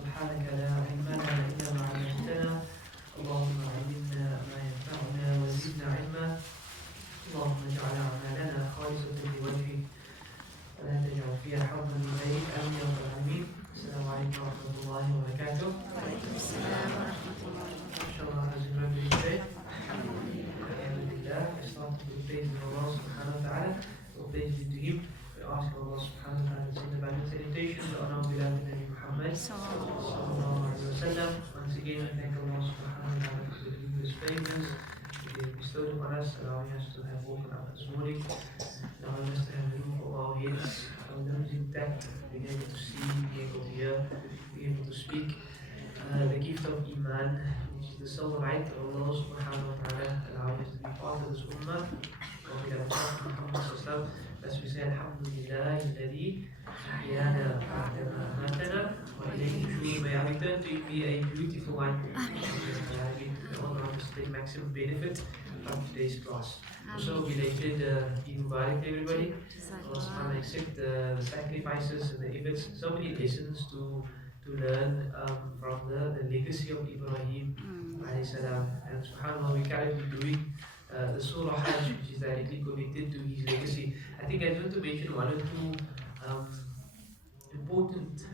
سبحانك لا علم لنا إلا ما علمتنا اللهم علمنا ما ينفعنا وزدنا علما اللهم اجعل أعمالنا خالصة لوجهك ولا تجعل فيها حظا لغيرك آمين يا رب العالمين. السلام عليكم ورحمة الله وبركاته. وعليكم السلام ورحمة الله وبركاته. إن شاء الله as you remember today, Alhamdulillah, we start with praising Allah subhanahu wa ta'ala. We praise to Him. We ask Allah subhanahu wa ta'ala to send the abundant salutations on our beloved Nabi Muhammad sallallahu alayhi wa sallam. Once again, I thank Allah subhanahu wa ta'ala for the His favors He has bestowed upon us, allowing us to have woken up this morning, allowing us to have the roof of our heads, our limbs intact, being able to see, being able to hear, being able to speak. The gift of Iman, which is the sole right of Allah subhanahu wa ta'ala, allowing us to be part of this ummah. Of the Prophet Muhammad sallallahu alayhi wa sallam. As we say, Alhamdulillah, alladhi ahyana ba'dama amatana wa ilayhi nushur. May our return to it be a beautiful one. We all want to take maximum benefit from today's class. Also, belated Eid Mubarak to everybody. Allah subhanahu wa ta'ala accept the sacrifices and the efforts. So many lessons to learn from the legacy of Ibrahim alayhi salam. And subhanAllah, we currently doing the Surah Hajj, which is directly connected to his legacy. I think I want to mention one or two important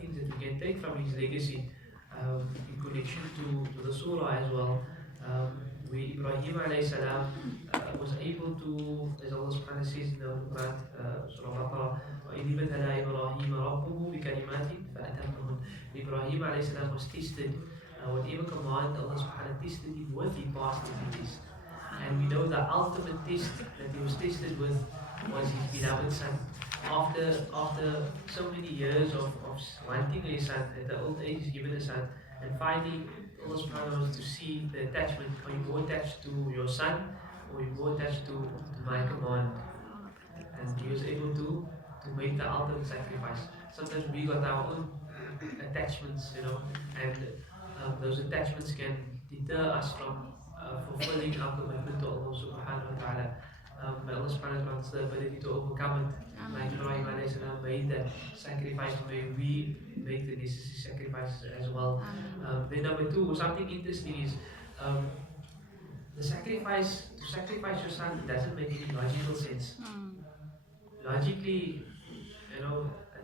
things that we can take from his legacy in connection to the Surah as well. Where Ibrahim alayhi salam was able to, as Allah subhanahu wa ta'ala says in the Quran, Surah Baqarah, وَإِذِ ابْتَلَى إِبْرَاهِيمَ رَبُّهُ بِكَلِمَاتٍ فَأَتَمَّهُنَّ. Ibrahim alayhi salam was tested. Whatever command Allah subhanahu wa ta'ala tested him with, he passed the test. And we know the ultimate test that he was tested with was his beloved son. After so many years of wanting a son, at the old age he's given a son, and finally Allah subhanahu wa ta'ala was to see the attachment. Are you more attached to your son, or are you more attached to my command? And he was able to make the ultimate sacrifice. Sometimes we got our own attachments, and those attachments can deter us from fulfilling our commitment to Allah subhanahu wa ta'ala. May Allah subhanahu wa ta'ala has the ability to overcome it. Like Ibrahim alayhi salam made that sacrifice, may we make the necessary sacrifices as well. Then number two, something interesting is to sacrifice your son doesn't make any logical sense. Logically, it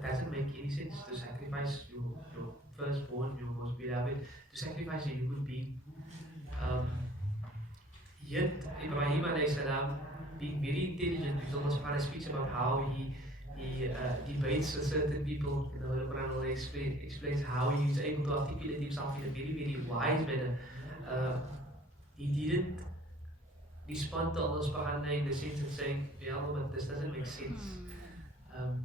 doesn't make any sense to sacrifice your firstborn, your most beloved, to sacrifice a human being. Yet Ibrahim alayhi salam, being very intelligent, because Allah subhanahu wa ta'ala speaks about how he debates with certain people. The Quran always explains how he is able to articulate himself in a very, very wise manner. He didn't respond to Allah subhanahu wa ta'ala in the sense of saying, "Ya Allah, but this doesn't make sense.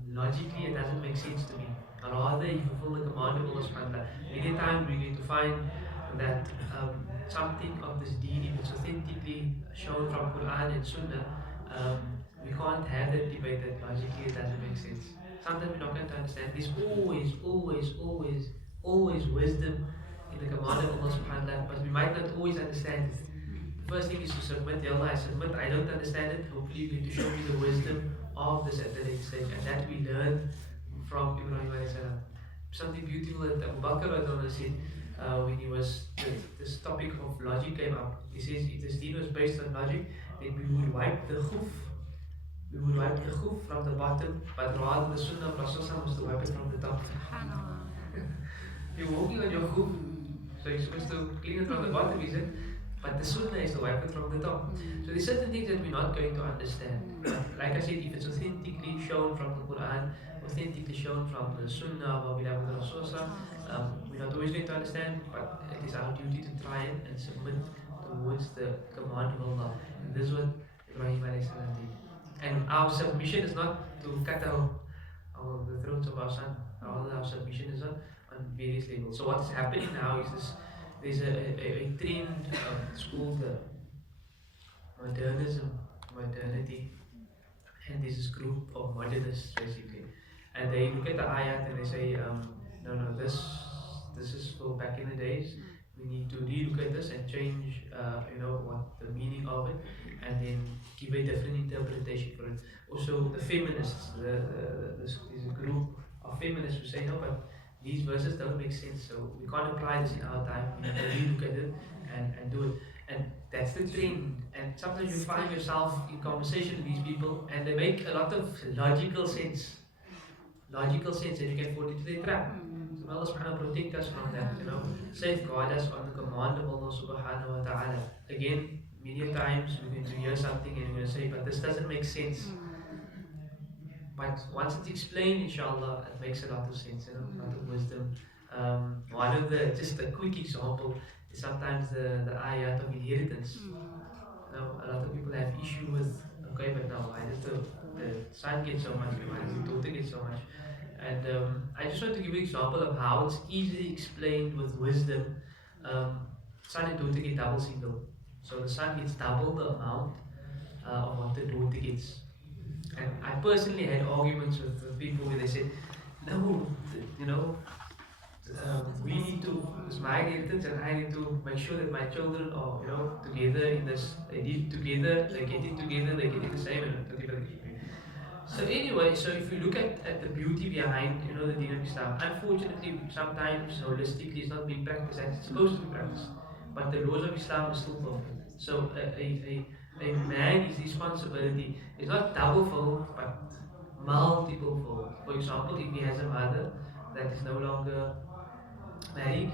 Logically it doesn't make sense to me." Rather, he fulfilled the command of Allah subhanahu wa ta'ala. Many times we're going to find that something of this deen, if it's authentically shown from Quran and Sunnah, we can't have that debate that logically it doesn't make sense. Sometimes we're not going to understand. There's always wisdom in the command of Allah subhanahu wa ta'ala, but we might not always understand it. The first thing is to submit. Ya Allah, I submit, I don't understand it. Hopefully you're going to show me the wisdom of this at the next stage. And that we learn from Ibrahim alayhi salam. Something beautiful that Abu Bakr said when he was, this topic of logic came up. He says, if this deen was based on logic, then we would wipe the khuf. We would wipe the khuf from the bottom, but rather the sunnah of Rasulullah was to wipe it from the top. You're walking on your khuf, so you're supposed to clean it from the bottom, is it? But the sunnah is to wipe it from the top. So there's certain things that we're not going to understand. Like I said, if it's authentically shown from the Quran, authentically shown from the sunnah of our beloved Rasulullah, we're not always going to understand, but it is our duty to try and submit towards the command of Allah. And this is what Ibrahim alayhi salam did. And our submission is not to cut the throats of our son. Our submission is on various levels. So what is happening now is this. There's a trend, it's called modernity, and there's this group of modernists basically, and they look at the ayat and they say, no, this is for back in the days. We need to relook at this and change, what the meaning of it, and then give a different interpretation for it. Also, the feminists, there's a group of feminists who say no, but these verses don't make sense, so we can't apply this in our time. We need to relook at it and do it. And that's the trend. And sometimes you find yourself in conversation with these people and they make a lot of logical sense. Logical sense, and you can fall into their trap. So may Allah subhanahu wa ta'ala protect us from that, safeguard us on the command of Allah subhanahu wa ta'ala. Again, many times we're going to hear something and we're going to say, but this doesn't make sense. But once it's explained, inshallah, it makes a lot of sense, a lot of wisdom. One of the, just a quick example, is sometimes the ayat of inheritance. A lot of people have issue with, okay, but now why does the son get so much, why does the daughter get so much? And I just want to give you an example of how it's easily explained with wisdom. Son and daughter get double single. So the son gets double the amount of what the daughter gets. And I personally had arguments with people where they said, no, we need to, it's my inheritance and I need to make sure that my children are, together in this, they live together, they're getting together, they're getting the same. So anyway, so if you look at the beauty behind, the deen of Islam, unfortunately, sometimes holistically it's not being practiced as it's supposed to be practiced. But the laws of Islam are still fulfilled. So a man's responsibility is not double fold, but multiple fold. For example, if he has a mother that is no longer married,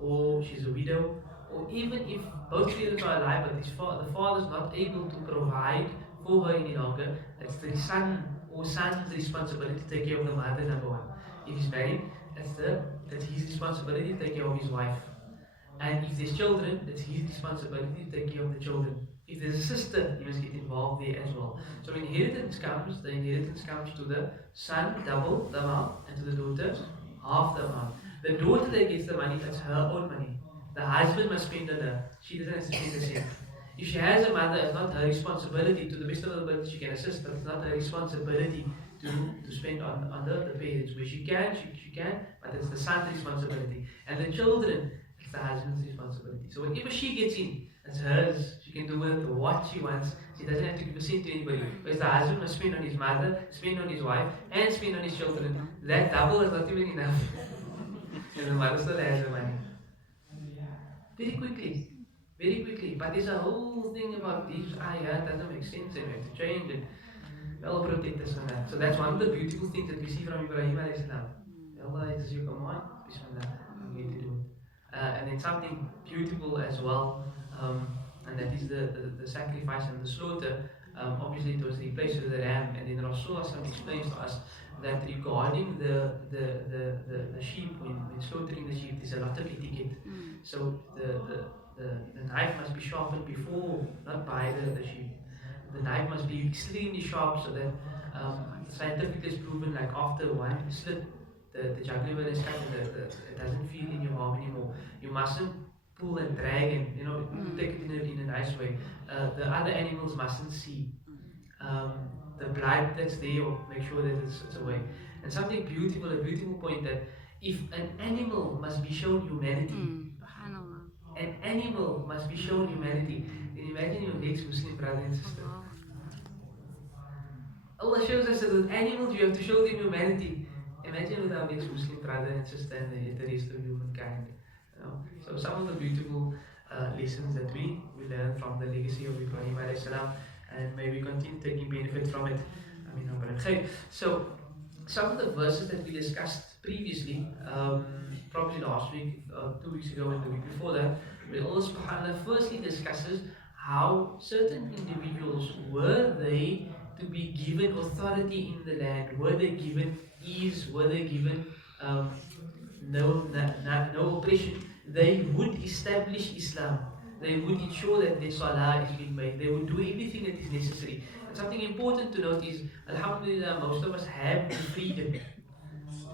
or she's a widow, or even if both parents are alive but the father is not able to provide for her any longer, it's the son or son's responsibility to take care of the mother, number one. If he's married, that's his responsibility to take care of his wife. And if there's children, it's his responsibility to take care of the children. If there's a sister, he must get involved there as well. So when inheritance comes, the inheritance comes to the son double the amount, and to the daughter half the amount. The daughter that gets the money, that's her own money. The husband must spend on her. She doesn't have to spend the same. If she has a mother, it's not her responsibility. To the best of her ability, she can assist, but it's not her responsibility to spend on the parents. Where she can, but it's the son's responsibility. And the children, it's the husband's responsibility. So whatever she gets in, it's hers. She can do with it what she wants. She doesn't have to give a cent to anybody. Whereas the husband must spend on his mother, spend on his wife, and spend on his children. That double is not even enough. And the mother still has her money. Very quickly. Very quickly. But there's a whole thing about these ayat doesn't make sense and we have to change it. Allah protect us from that. So that's one of the beautiful things that we see from Ibrahim alayhi salam. Allah, it is your command. Bismillah. I'm going to do it. And then something beautiful as well, and that is the sacrifice and the slaughter. Obviously, it was the place of the ram, and then Rasulullah explains to us that regarding the sheep, when slaughtering the sheep, there's a lot of etiquette. So the knife must be sharpened before, not by the sheep. The knife must be extremely sharp so that scientifically is proven, like after one slit, the jugular is cut and it doesn't feel in your arm anymore. You mustn't pull and drag and take it in a nice way. The other animals mustn't see the blood that's there, or make sure that it's away. And something beautiful, a beautiful point, that if an animal must be shown humanity, an animal must be shown humanity, then imagine your ex-Muslim brother and sister. Allah shows us that with animals you have to show them humanity. Imagine with our ex-Muslim brother and sister and the rest of humankind. So some of the beautiful lessons that we learn from the legacy of Ibrahim alayhi salam, and may we continue taking benefit from it. So some of the verses that we discussed previously, probably last week, 2 weeks ago and the week before that, where Allah subhanahu wa ta'ala firstly discusses how certain individuals, were they to be given authority in the land, were they given ease, were they given no oppression, they would establish Islam. They would ensure that their salah is being made. They would do everything that is necessary. And something important to note is, alhamdulillah, most of us have the freedom.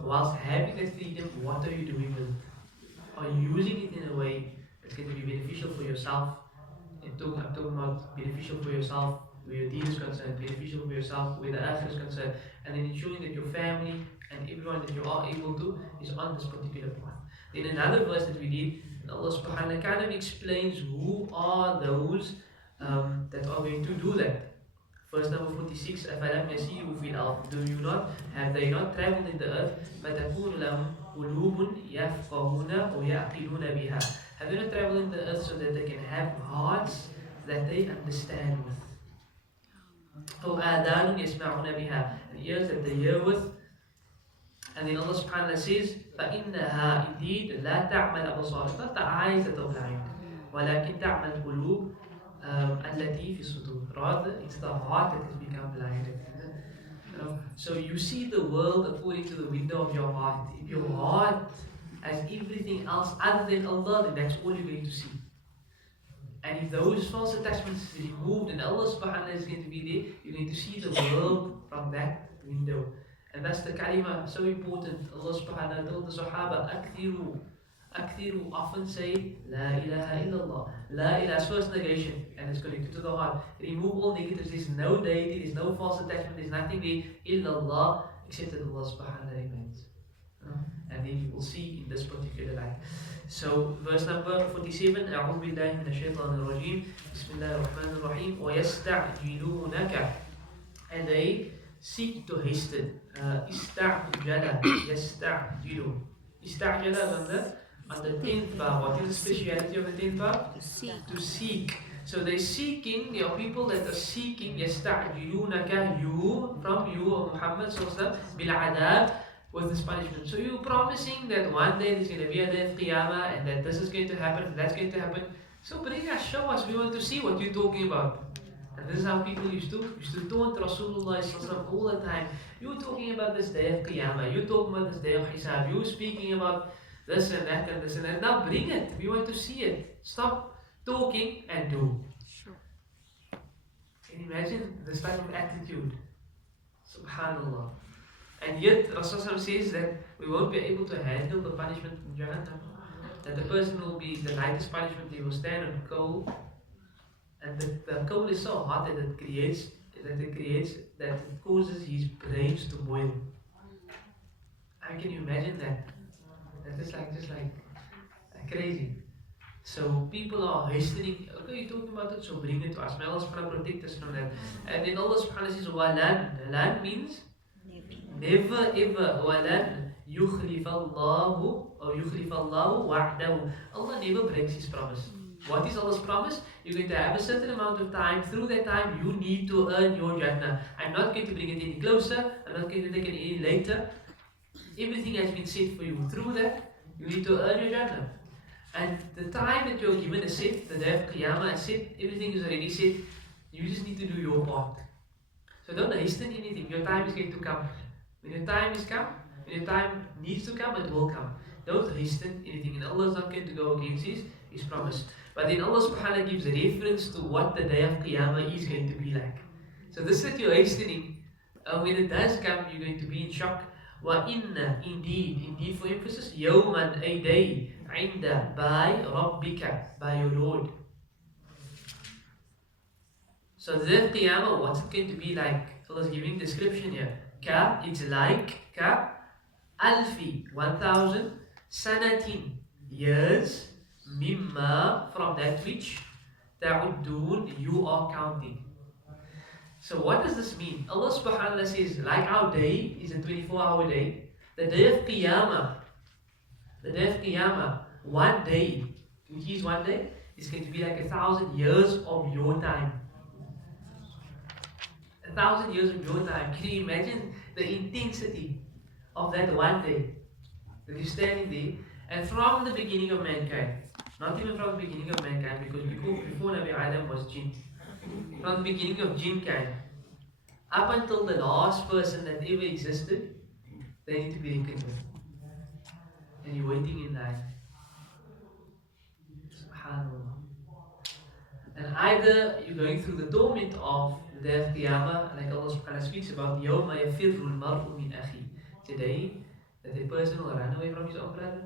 Whilst having that freedom, what are you doing with it? Are you using it in a way that's going to be beneficial for yourself? I'm talking about beneficial for yourself, where your deen is concerned, beneficial for yourself, where the akhirah is concerned, and then ensuring that your family and everyone that you are able to is on this particular path. Then another verse that we did, Allah subhanahu wa ta'ala kind of explains who are those that are going to do that. Verse number 46, أَفَلَمْ يَسِيرُوا فِي الْأَرْضِ, have they not traveled in the earth, فَتَكُونُ لَهُمْ قلوب يفقهون ويعقلون بها. Have they not traveled in the earth so that they can have hearts that they understand with? أو آذان يسمعون بها, and ears that they hear with. And then Allah subhanahu wa ta'ala says, فَإِنَّهَا indeed لا تعمل أبصار, it's not the eyes that are blind, ولكن تعمل قلوب التي في الصدور, rather it's the heart that has become blinded. You know? So you see the world according to the window of your heart. If your heart has everything else other than Allah, then that's all you're going to see. And if those false attachments is removed and Allah subhanahu wa ta'ala is going to be there, you're going to see the world from that window. And that's the kalima, so important. Allah subhanahu wa ta'ala told the Sahaba, Akthiru, often say, La ilaha illallah. La ilaha is first negation, and it's connected to the heart. Remove all negatives, there's no deity, there's no false attachment, there's nothing there, illallah, except that Allah subhanahu wa ta'ala remains. And then you will see in this particular light. So, verse number 47, أعوذ بالله من الشيطان الرجيم, بسم الله الرحمن الرحيم, ويستعجلونك, and they seek to hasten. استعجل يستعجل. استعجل on the 10th bar. What is the speciality of the 10th bar? To seek. So they're seeking, there are people that are seeking, يستعجلونك, you, from you, or Muhammad بالعذاب, with this punishment. So you're promising that one day there's going to be a day of Qiyamah, and that this is going to happen, and that's going to happen. So bring us, show us, we want to see what you're talking about. And this is how people used to taunt Rasulullah all the time. You're talking about this day of Qiyamah, you're talking about this day of Hisab, you're speaking about this and that and this and that. Now bring it, we want to see it. Stop talking and do. Sure. Can you imagine this type of attitude? Subhanallah. And yet Rasulullah says that we won't be able to handle the punishment in Jahannam. That the person will be the lightest punishment, he will stand on coal. And the coal is so hot that it causes his brains to boil. How can you imagine that? That is just like crazy. So people are hastening, okay, you're talking about it, so bring it to us. May Allah subhanahu wa ta'ala protect us from that. And then Allah subhanahu wa ta'ala says, Walan. Lan means never ever. Walan yukhlifallahu or yukhlifallahu wa'dahu. Allah never breaks His promise. What is Allah's promise? You're going to have a certain amount of time. Through that time, you need to earn your Jannah. I'm not going to bring it any closer. I'm not going to take it any later. Everything has been set for you. Through that, you need to earn your Jannah. And the time that you're given is set, the day of Qiyamah is set, everything is already set. You just need to do your part. So don't hasten anything. Your time is going to come. When your time is come, when your time needs to come, it will come. Don't hasten anything. And Allah is not going to go against His promise. But then Allah subhanahu wa ta'ala gives reference to what the day of Qiyamah is going to be like. So this that you're hastening, when it does come, you're going to be in shock. وَإِنَّ indeed for emphasis, يَوْمًا a day, عِنْدَ by رَبِّكَ, by your Lord. So the day of Qiyamah, what's it going to be like? Allah is giving description here. Ka, it's like, ka, alfi, 1,000, sanatin, years, mimma, from that which, ta'uddun, you are counting. So what does this mean? Allah subhanahu wa ta'ala says, like our day is a 24-hour day, the day of Qiyamah, one day, which is one day, is going to be like 1,000 years of your time. 1,000 years of your time. Can you imagine the intensity of that one day? That you're standing there, and from the beginning of mankind, not even from the beginning of mankind, because before Nabi Adam was jinn. From the beginning of jinn kind, up until the last person that ever existed, they need to be reckoned with. And you're waiting in line. SubhanAllah. And either you're going through the torment of the day of Qiyamah, like Allah subhanahu wa ta'ala speaks about, يَوْمَ يَفِرُّ الْمَرْءُ مِنْ أَخِي, today that a person will run away from his own brother.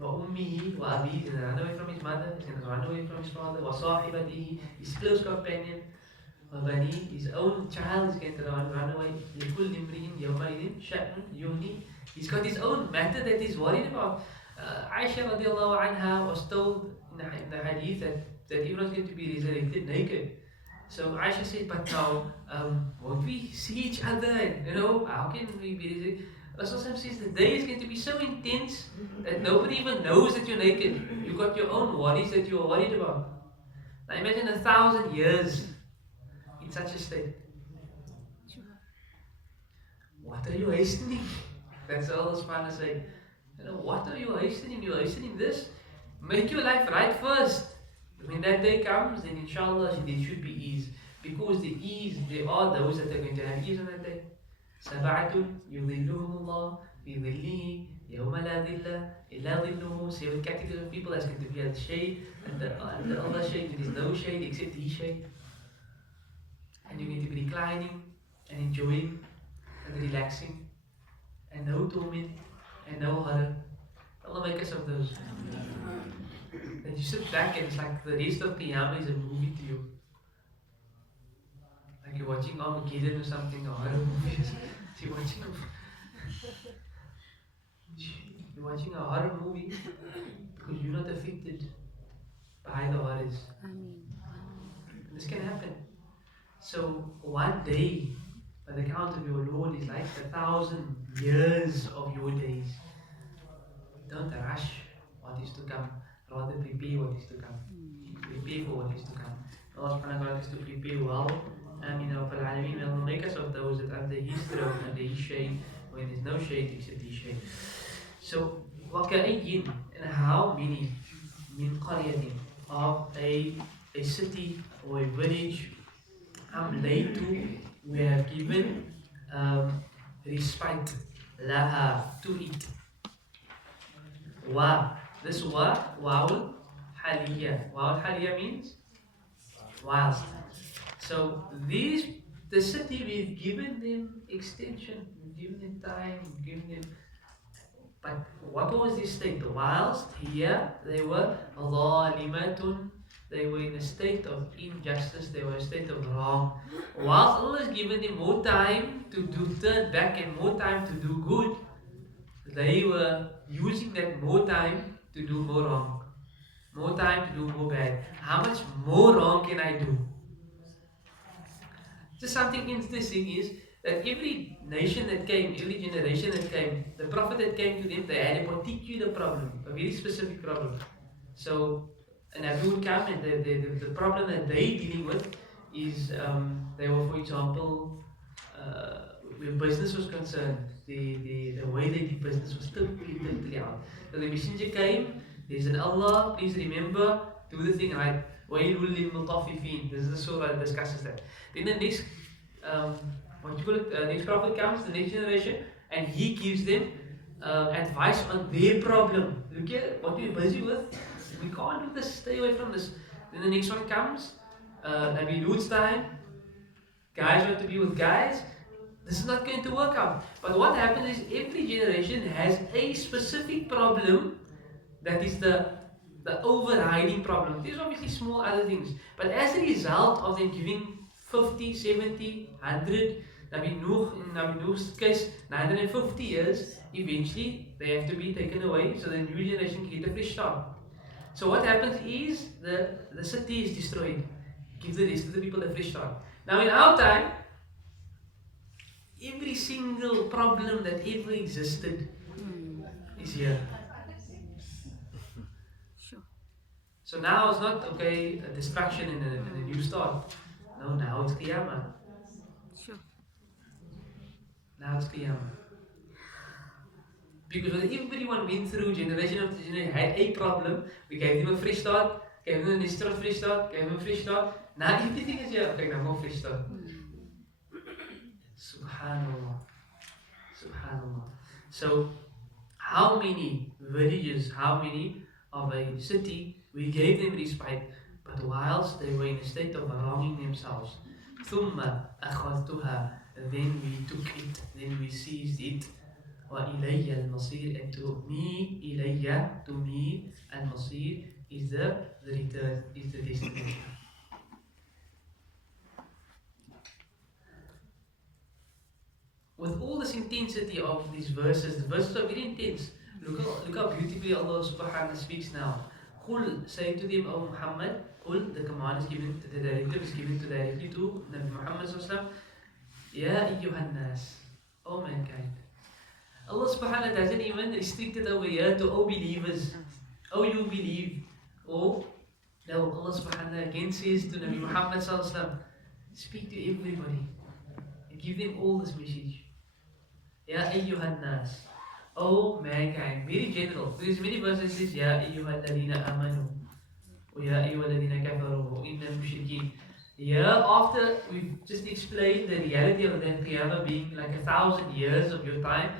وَأُمِّهِ وَأَبِيهِ, he's going to run away from his mother, he's going to run away from his father. وَصَاحِبَتِهِ, his close companion. وَبَنِيهِ, his own child is going to run away. لِكُلِّ امْرِئٍ يَوْمَئِذٍ شَأْنٌ يُغْنِيهِ, he's got his own matter that he's worried about. Aisha radiallahu anha was told in the hadith that everyone's going to be resurrected naked. So Aisha said, but now, won't we see each other? And, how can we be resurrected? Rasul says the day is going to be so intense that nobody even knows that you're naked. You've got your own worries that you're worried about. Now imagine 1,000 years in such a state. What are you hastening? That's all Allah subhanahu say. What are you hastening? You're hastening this? Make your life right first. When that day comes, then inshallah there should be ease. Because the ease, there are those that are going to have ease on that day. سبعة يظلهم الله في ظله يوم لا ظل إلا ظله. 7 categories of people that's going to be at the shade and the Allah shade. There is no shade except His shade. And you're going to be reclining and enjoying and relaxing and no torment and no horror. Allah make us of those. And you sit back and it's like the rest of Qiyamah is a movie to you. Like you're watching Armageddon or something, or horror movies. You're watching a horror movie because you're not affected by the horrors. This can happen. So one day, by the count of your Lord, is like 1,000 years of your days. Don't rush what is to come. Rather prepare what is to come. Prepare for what is to come. Allah subhanahu wa ta'ala is to prepare well. Ameen Rabbil Alameen. May Allah make us of those that under His throne, under His shade, when there's no shade except His shade. So, وَكَأَيٍّ, and how many min qaryatin, of a city or a village, amlaytu, we have given respite laha, to it. Wa, this wa'ul haliya. Wa'ul haliya means whilst. So the city, we've given them extension, we've given them time, we've given them. But what was this state? Whilst here they were ظالمة, they were in a state of injustice, they were in a state of wrong. Whilst Allah has given them more time to turn back and more time to do good, they were using that more time to do more wrong. More time to do more bad. How much more wrong can I do? Just something interesting is that every nation that came, every generation that came, the prophet that came to them, they had a particular problem, a very specific problem. So, and Nabi would come, and the problem that they're dealing with is, they were, for example, where business was concerned, the way they did business was totally out. So the messenger came, there's an Allah, please remember, do the thing right. وَيْلٌ لِلْمُطَفِّفِينَ. This is the surah that discusses that. Then the next, next prophet comes, the next generation, and he gives them advice on their problem. Look here, what we're busy with, we can't do this, stay away from this. Then the next one comes, Nabi Lut's time, guys want to be with guys, this is not going to work out. But what happens is every generation has a specific problem that is the overriding problem. There's obviously small other things, but as a result of them giving 50, 70, 100, Nabi Nuh's case, 950 years, eventually they have to be taken away so the new generation can get a fresh start. So what happens is the city is destroyed. Give the rest of the people a fresh start. Now in our time, every single problem that ever existed is here. So now it's not, okay, a distraction and a new start. No, now it's Qiyamah. Sure. Now it's Qiyamah. Because when everyone went through, generation after generation, had a problem, we gave them a fresh start, gave them a fresh start, gave them a fresh start. Now everything is here. Okay, now go fresh start. Subhanallah. Subhanallah. So, how many villages, how many of a city, we gave them respite, but whilst they were in a state of wronging themselves, ثُمَّ أَخَذْتُهَا, then we took it, then we seized it, وَإِلَيَّ الْمَصِيرِ, and to me, إِلَيَّ, to me, al-Masir is the return, is the destination. With all this intensity of these verses, the verses are very intense. Look how beautifully Allah subhanahu wa ta'ala speaks now. Qul, say to them, O Muhammad, Qul, the command is given, the directive is given directly to Nabi Muhammad sallallahu alaihi wasallam. Ya ayyuhan nas, O mankind. Allah subhanahu wa ta'ala doesn't even restrict it over here to all believers. Oh, you believe. Oh, no, Allah subhanahu wa ta'ala again says to Nabi Muhammad sallallahu alaihi wasallam, speak to everybody and give them all this message. Ya ayyuhan nas. Oh mankind. Very general. There's many verses that says, Ya ayyuhal ladina amanu. وَيَا أَيُّهَا الَّذِينَ كَفَرُوا وَإِنَّ الْمُشْرِكِينَ. Here, after we've just explained the reality of the Qiyamah being like 1,000 years of your time,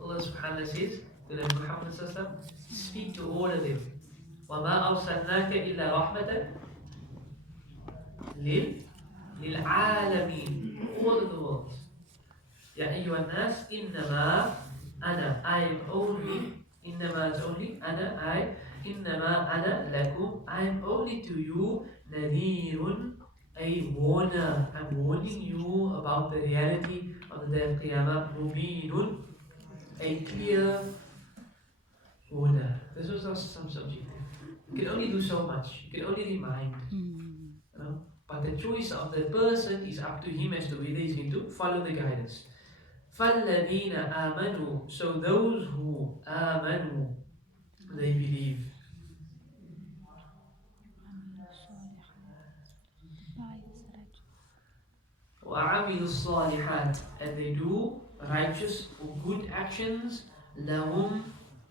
Allah subhanahu wa ta'ala says to the Muhammad sallallahu speak to all of them. وَمَا أَرْسَلْنَاكَ إِلَّا رَحْمَةً لِلْعَالَمِينَ. All of the world. Ya ayyuhan nas, innama ana, I am only, innama is only, ana, I, innama ana lakum, I am only to you, nadhirun, a warner. I'm warning you about the reality of the day of Qiyamah, mubinun, a clear warner. This was some subjective. You can only do so much, you can only remind, you know? But the choice of the person is up to him as to whether he's going to follow the guidance. فَالَّذِينَ آمَنُوا. So those who آمَنوا, they believe. وَعَمِلُوا الصَّالِحَاتِ, and they do righteous or good actions. لَهُمْ,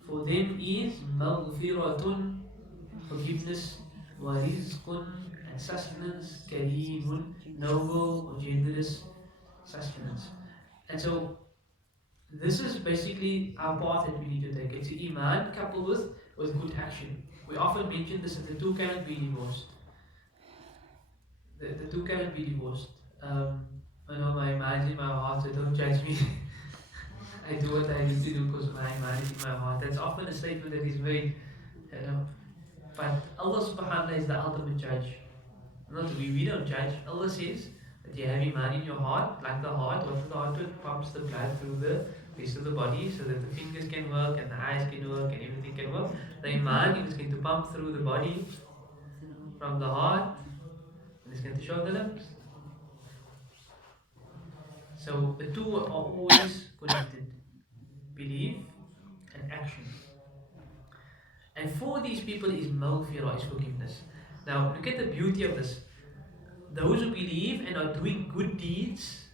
for them is مَغْفِرَةٌ, forgiveness, وَرِزْقٌ, and sustenance, كَرِيمٌ, noble or generous sustenance. And so this is basically our path that we need to take. It's Iman coupled with good action. We often mention this, that the two cannot be divorced. The two cannot be divorced. I know my mind is in my heart, so don't judge me. I do what I need to do because my mind is in my heart. That's often a statement that is made, you know. But Allah subhanahu wa ta'ala is the ultimate judge. Not we don't judge. Allah says that you have Iman in your heart, like the heart. What the heart pumps the blood through the rest of the body so that the fingers can work and the eyes can work and everything can work. The Iman is going to pump through the body from the heart and it's going to show the limbs. So the two are always connected, belief and action. And for these people is maghfirah, is forgiveness. Now look at the beauty of this. Those who believe and are doing good deeds,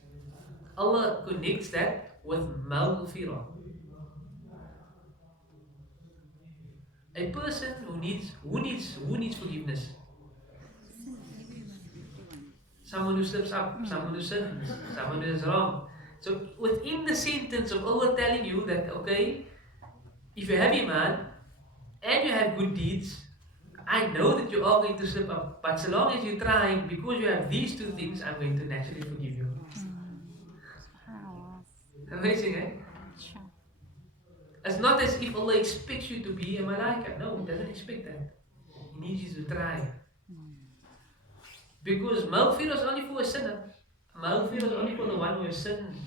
Allah connects that with maghfirah. A person who needs forgiveness. Someone who slips up, someone who sins, someone who is wrong. So within the sentence of Allah telling you that, okay, if you have Iman and you have good deeds, I know that you are going to slip up, but so long as you're trying, because you have these two things, I'm going to naturally forgive you. Amazing, eh? It's not as if Allah expects you to be a malaika. No, He doesn't expect that. He needs you to try. Because maghfirah is only for a sinner. Maghfirah is only for the one who has sinned.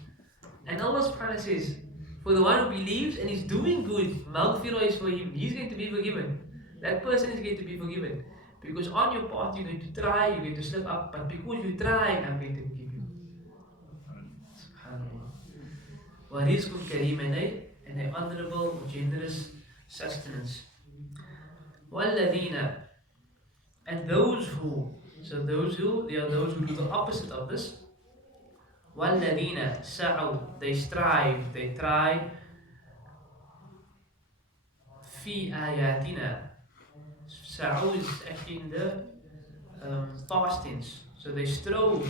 And Allah subhanahu wa ta'ala says, for the one who believes and is doing good, maghfirah is for him. He's going to be forgiven. That person is going to be forgiven. Because on your path you're going to try, you're going to slip up, but because you try, I'm going to forgive you. SubhanAllah. وَرِزْقٌ كَرِيمٌ, and an honorable, generous sustenance. وَالَّذِينَ, and those who, so those who, they are those who do the opposite of this. وَالَّذِينَ سَعَوْا, they strive, they try. فِي آيَاتِنَا, Sa'u is actually in the past tense. So they strove.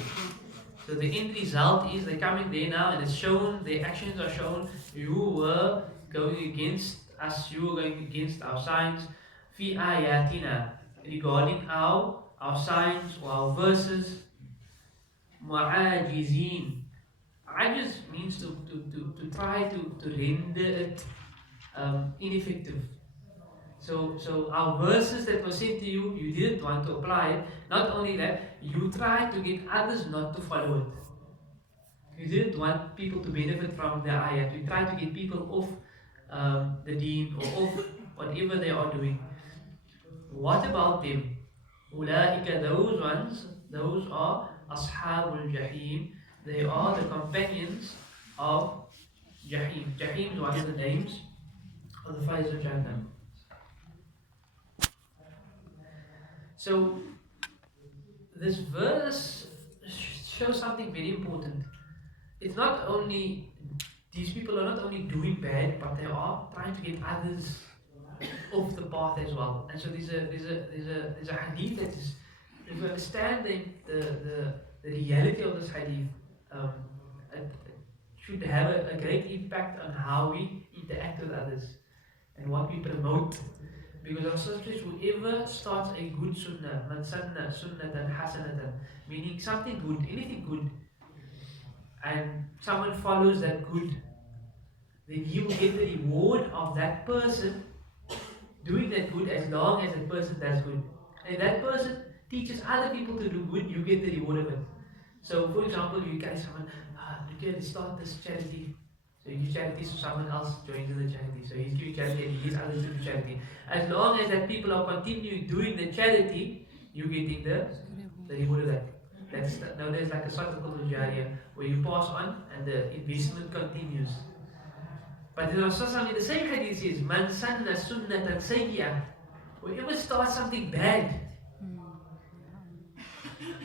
So the end result is they're coming there now and it's shown, their actions are shown. You were going against us, you were going against our signs. Fi ayatina, regarding our signs or our verses. Mu'ajizin. Ajiz means to try to render it ineffective. So our verses that were sent to you, you didn't want to apply it. Not only that, you tried to get others not to follow it. You didn't want people to benefit from the ayat. You tried to get people off the deen or off whatever they are doing. What about them? Ulaika, those ones, those are Ashabul Jahim. They are the companions of Jahim. Jahim is one of the names of the fires of Jahannam. So this verse shows something very important. It's not only these people are not only doing bad, but they are trying to get others off the path as well. And so there's a hadith that is, if you understand the reality of this hadith, it should have a great impact on how we interact with others and what we promote. Because Rasul says, whoever starts a good sunnah, man sanna sunnatan hasanatan, meaning something good, anything good, and someone follows that good, then he will get the reward of that person doing that good as long as that person does good. And if that person teaches other people to do good, you get the reward of it. So, for example, you guys someone, look here, let's start this charity. So you give charity, so someone else joins in the charity. So he's giving charity and he gets others to do charity. As long as that people are continuing doing the charity, you're getting the reward of that. That's now there's like a sadaqatul jariyah where you pass on and the investment continues. But the Rasul in the same hadith says, Man sanna sunnatan sayyah. Whoever starts something bad,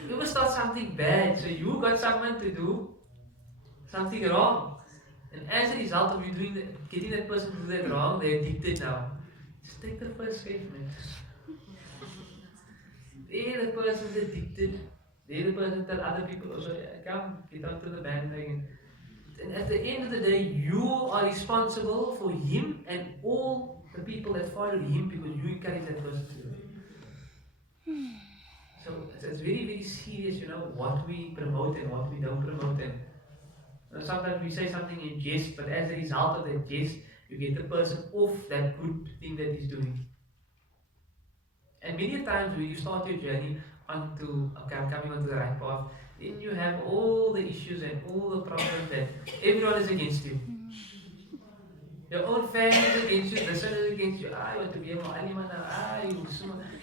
whoever starts something bad, so you got someone to do something wrong. And as a result of you getting that person to do that wrong, they're addicted now. Just take the first step, man. There the person's addicted. There the person tell other people also, come, get onto the bandwagon. And at the end of the day, you are responsible for him and all the people that follow him because you encourage that person to do it. So it's very, very serious, what we promote and what we don't promote. And sometimes we say something in jest, but as a result of that jest, you get the person off that good thing that he's doing. And many times when you start your journey coming onto the right path, then you have all the issues and all the problems that everyone is against you. Your own family is against you, this one is against you. You want to be a mu'alima now.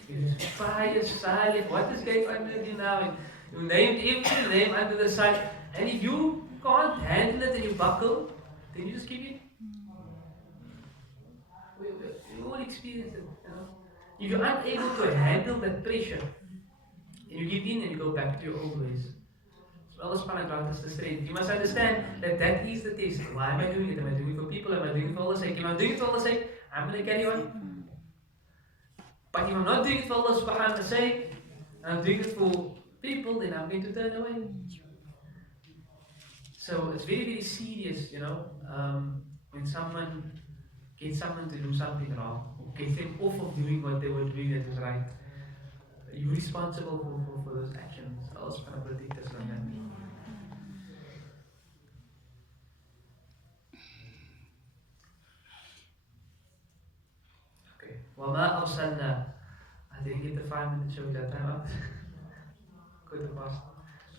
You're pious, silent. What is going on with you now? You named every name under the sun. And if you can't handle it and you buckle, then you just give it. We all experience it, If you're unable to handle that pressure, and you give in and you go back to your old ways. So Allah subhanahu wa ta'ala grant us the strength. You must understand that is the test. Why am I doing it? Am I doing it for people? Am I doing it for Allah's sake? If I'm doing it for Allah's sake, I'm going to carry on. But if I'm not doing it for Allah subhanahu wa ta'ala's sake, and I'm doing it for people, then I'm going to turn away. So it's very, very serious, when someone gets someone to do something wrong, or gets them off of doing what they were doing that was right. You're responsible for those actions. Allah subhanahu wa ta'ala protect us from that. Okay. وَمَا أَرْسَلْنَا. I didn't get the 5 minutes, shall we got time out? Quite fast.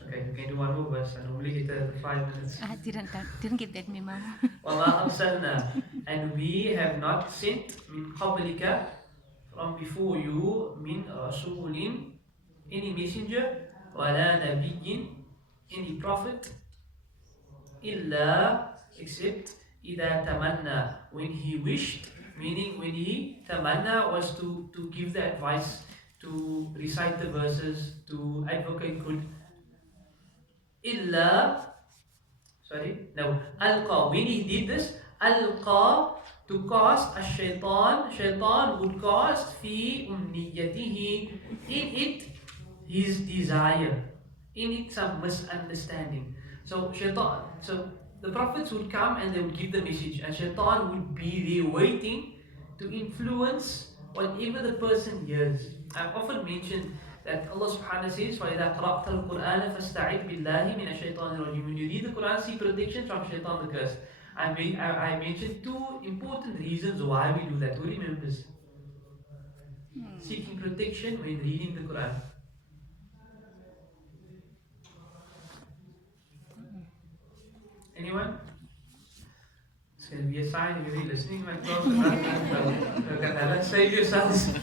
Okay, we can do one more verse. I normally get the 5 minutes. I didn't get that memo. وَمَا أَرْسَلْنَا. And we have not sent مِنْ قَبْلِكَ from before you مِنْ رَسُولٍ any messenger وَلَا نَبِيٍّ any prophet إِلَّا except إِذَا تَمَنَّى when he wished, meaning when he tamanna was to give the advice, to recite the verses, to advocate good. Alqa, when he did this, Alqa, to cast shaitan would cast fi umniyatihi, in it his desire, in it some misunderstanding. So the prophets would come and they would give the message, and shaitan would be there waiting to influence whatever the person hears. I've often mentioned that Allah subhanahu wa ta'ala says, وَإِذَا قَرَأْتَ الْقُرْآنَ فَاسْتَعِذْ بِاللَّهِ مِنَ الشَّيْطَانِ الرَّجِيمِ. When you read the Quran, seek protection from shaitan the cursed. I mentioned 2 important reasons why we do that. Who remembers? Seeking protection when reading the Quran. Anyone? It's going to be a sign if you're really listening, my close enough. Save yourselves.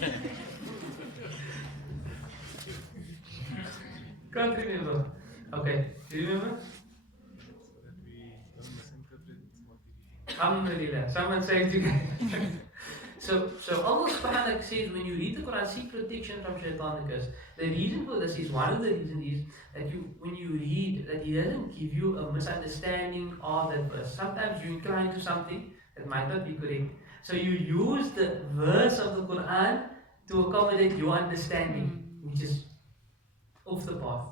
Can't remember. Okay, do you remember? So that we don't misinterpret what we Alhamdulillah. Someone say it together. So Allah subhanahu wa ta'ala says when you read the Quran, seek protection from shaitan because the reason for this is one of the reasons is that when you read that he doesn't give you a misunderstanding of that verse. Sometimes you incline to something that might not be correct. So you use the verse of the Quran to accommodate your understanding, which is off the path.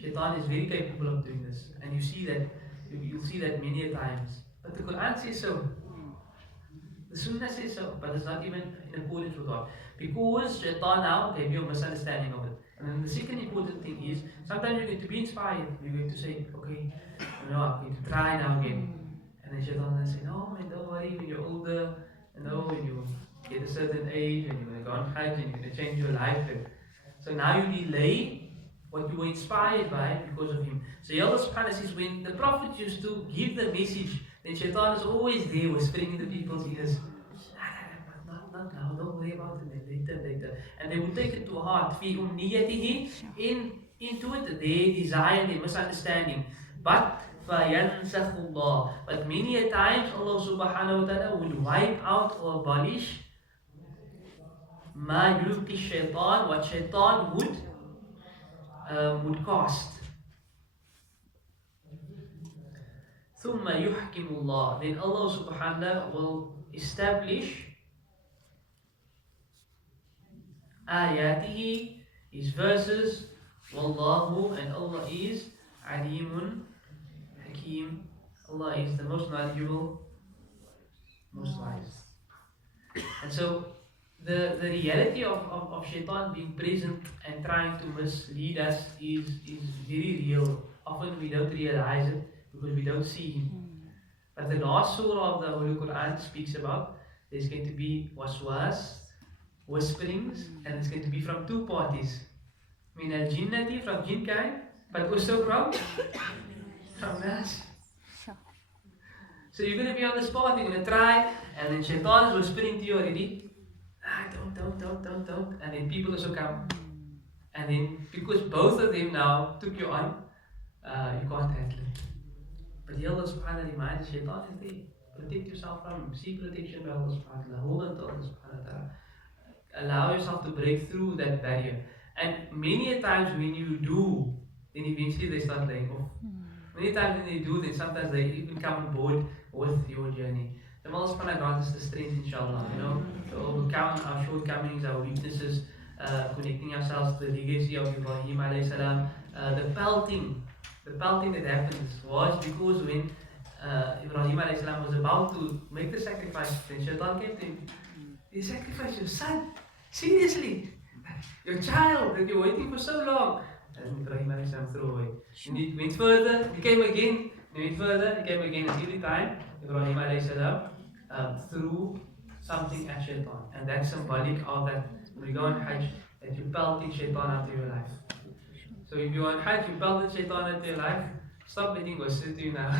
Shaitan is very capable of doing this, and you see that you'll see that many a times. But the Quran says so. The Sunnah says so, but it's not even in accordance with God. Because Shaitan now gave you a misunderstanding of it. And then the second important thing is, sometimes you're going to be inspired. You're going to say, okay, I'm going to try now again. And then Shaitan will say, no man, don't worry, when you're older, when you get a certain age, and you're going to go on Hajj, and you're going to change your life. So now you delay what you were inspired by because of him. So Allah subhanahu wa ta'ala says, when the Prophet used to give the message, then Shaitan is always there whispering in the people's ears. Not now, don't worry about it, later. And they would take it to heart. في أمنيته into it, their desire, their misunderstanding. But فَيَنْسَخُ اللَّهُ. But many a times Allah subhanahu wa ta'ala would wipe out or abolish مَا يُلْقِي الشَّيْطَانِ, what shaitan would cast. ثُمَّ يُحْكِمُ اللَّهُ. Then Allah subhanahu wa ta'ala will establish ayatihi, his verses, wallahu, and Allah is alimun hakim. Allah is the most knowledgeable, most wise. And so the reality of shaitan being present and trying to mislead us is very real. Often we don't realize it because we don't see him. But the last surah of the Holy Quran speaks about there's going to be waswas, whisperings, and it's going to be from two parties. Min al jinnati, from jinn kind, but also from nas. So you're going to be on the spot, you're going to try, and then shaitan is whispering to you already, don't. And then people also come. And then because both of them now took you on, you can't handle it. But Allah subhanahu wa ta'ala reminds shaitan is there. Protect yourself from him. Seek protection by Allah subhanahu wa ta'ala. Hold on to Allah subhanahu wa ta'ala. Allow yourself to break through that barrier. And many a times when you do, then eventually they start laying off. Many times when they do, then sometimes they even come on board with your journey. The Allah subhanahu wa ta'ala grants us the strength, inshallah, to overcome our shortcomings, our weaknesses, connecting ourselves to the legacy of Ibrahim alayhi salam. The pelting that happens was because when Ibrahim alayhi salam was about to make the sacrifice, then shaitan came to him. You sacrifice your son? Seriously? Your child that you're waiting for so long? And Ibrahim alayhi salam threw away. And he went further, he came again, and every time Ibrahim alayhi salam threw something at shaitan. And that's symbolic of that when you go on Hajj, that you're pelting shaitan out of your life. So if you're on Hajj, you pelted shaitan out of your life, stop letting go, sit to you now.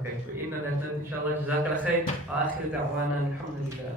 Okay, we end on that note, inshallah. Jazakallah khair. Wa akhir da'wana, alhamdulillah.